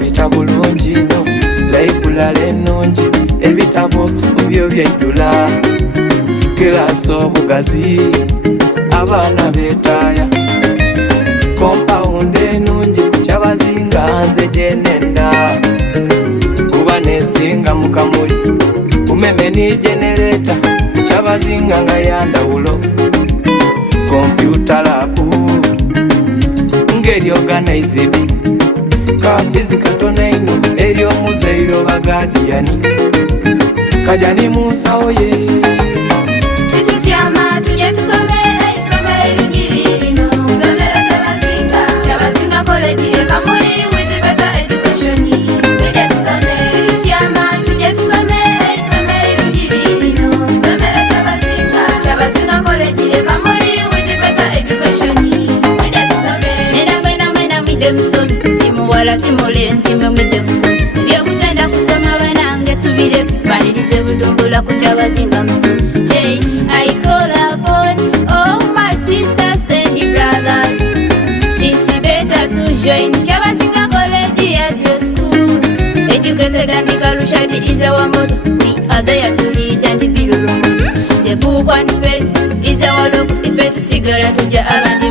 bitabo bulungi nnyo, layibulale ennungi, ebitabo byo byeddula, kirasi omugazi, abaana beetaaya, kompawundi ennungi ku Kyabazinga nze gye nnenda, kuba neesinga mu Kamuli, kumeme ni genereta, Kyabazinga nga yandawulo, kompyuta labu ngeri organized, kafizi katono ino eri omuzairo bagadiyani, kajani munsawo ye Titutyama tujye tusome isomero eringiri lino, nsomero Kyabazinga, Kyabazinga College e Kamuli with better education. Tujye tusome, titutyama tujye tusome isomero eringiri lino, nsomero Kyabazinga, Kyabazinga College e Kamuli with better education. Tujye tusome, nena mwidde musomi, timuwala timulenzi mwe mwidde musomi, ebyokutenda kusoma banange tubire banirize butumbula ku Kyabazinga musomi. I call upon all my sisters and brothers, it's better to join Kyabazinga College as your school. Educated and Kalushadi is our motto, we are there to lead and build. The book and pen is our look, if it's cigarette to abandi